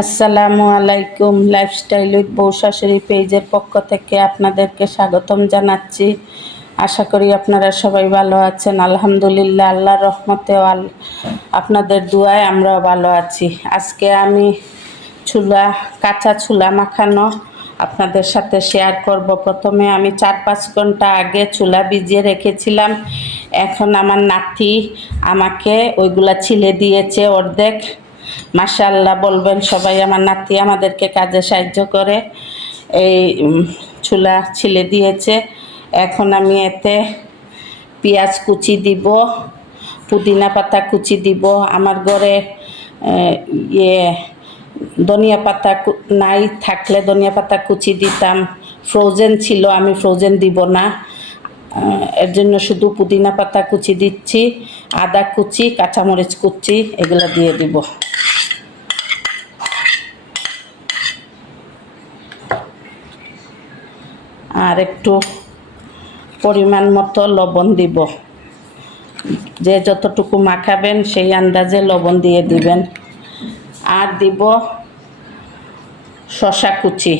আসসালামু আলাইকুম। Lifestyle with বউ শাশুড়ি পেজের পক্ষ থেকে আপনাদেরকে স্বাগতম জানাচ্ছি। আশা করি আপনারা সবাই ভালো আছেন। আলহামদুলিল্লাহ, আল্লাহর রহমতে আপনাদের দুয়ায় আমরাও ভালো আছি। আজকে আমি কাঁচা ছোলা মাখানো আপনাদের সাথে শেয়ার করব। প্রথমে আমি 4-5 ঘন্টা আগে ছোলা ভিজিয়ে রেখেছিলাম। এখন আমার নাতি আমাকে ওইগুলা ছিলে দিয়েছে অর্ধেক। মাশাআল্লাহ বলবেন সবাই, আমার নাতি আমাদেরকে কাজে সাহায্য করে। এই ছোলা ছিলে দিয়েছে। এখন আমি এতে পেঁয়াজ কুচি দিব, পুদিনা পাতা কুচি দিব। আমার ঘরে ধনিয়া পাতা নাই, থাকলে ধনিয়া পাতা কুচি দিতাম। ফ্রোজেন ছিল, আমি ফ্রোজেন দিব না, এর জন্য শুধু পুদিনা পাতা কুচি দিচ্ছি। আদা কুচি, কাঁচামরিচ কুচি এগুলো দিয়ে দিব। আর একটু পরিমাণ মতো লবণ দিব। যে যতটুকু মাখাবেন সেই আন্দাজে লবণ দিয়ে দিবেন। আর দিব শসা কুচি।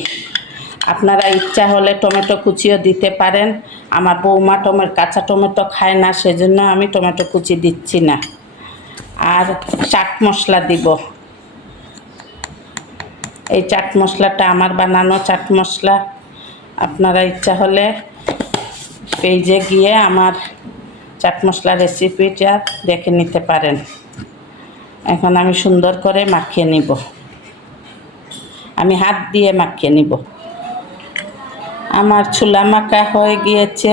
আপনারা ইচ্ছা হলে টমেটো কুচিও দিতে পারেন। আমার বৌমা কাঁচা টমেটো খায় না, সেজন্য আমি টমেটো কুচি দিচ্ছি না। আর চাট মশলা দিব। এই চাট মশলাটা আমার বানানো চাট মশলা। আপনারা ইচ্ছা হলে পেজে গিয়ে আমার চাট মশলা রেসিপিটা দেখে নিতে পারেন। এখন আমি সুন্দর করে মাখিয়ে নিব। আমি হাত দিয়ে মাখিয়ে নিব। আমার ছোলা মাখা হয়ে গিয়েছে।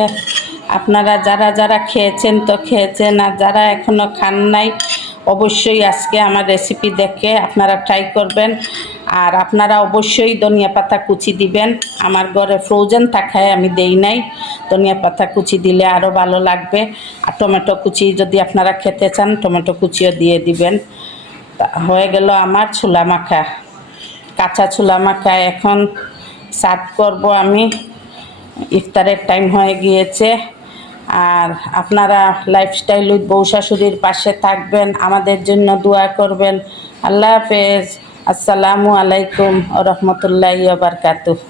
আপনারা যারা যারা খেয়েছেন তো খেয়েছেন, আর যারা এখনও খান নাই অবশ্যই আজকে আমার রেসিপি দেখে আপনারা ট্রাই করবেন। আর আপনারা অবশ্যই ধনিয়া পাতা কুচি দিবেন। আমার ঘরে ফ্রোজেন থাকায় আমি দেই নাই। ধনিয়া পাতা কুচি দিলে আরও ভালো লাগবে। আর টমেটো কুচি যদি আপনারা খেতে চান টমেটো কুচিও দিয়ে দিবেন। হয়ে গেল আমার ছোলা মাখা, কাঁচা ছোলা মাখা। এখন সার্ভ করব আমি। ইফতারের টাইম হয়ে গিয়েছে। আর আপনারা লাইফস্টাইল উইথ বউ শাশুড়ির পাশে থাকবেন, আমাদের জন্য দোয়া করবেন। আল্লাহ হাফেজ। আসসালামু আলাইকুম ওয়া রাহমাতুল্লাহি ওয়া বারাকাতুহু।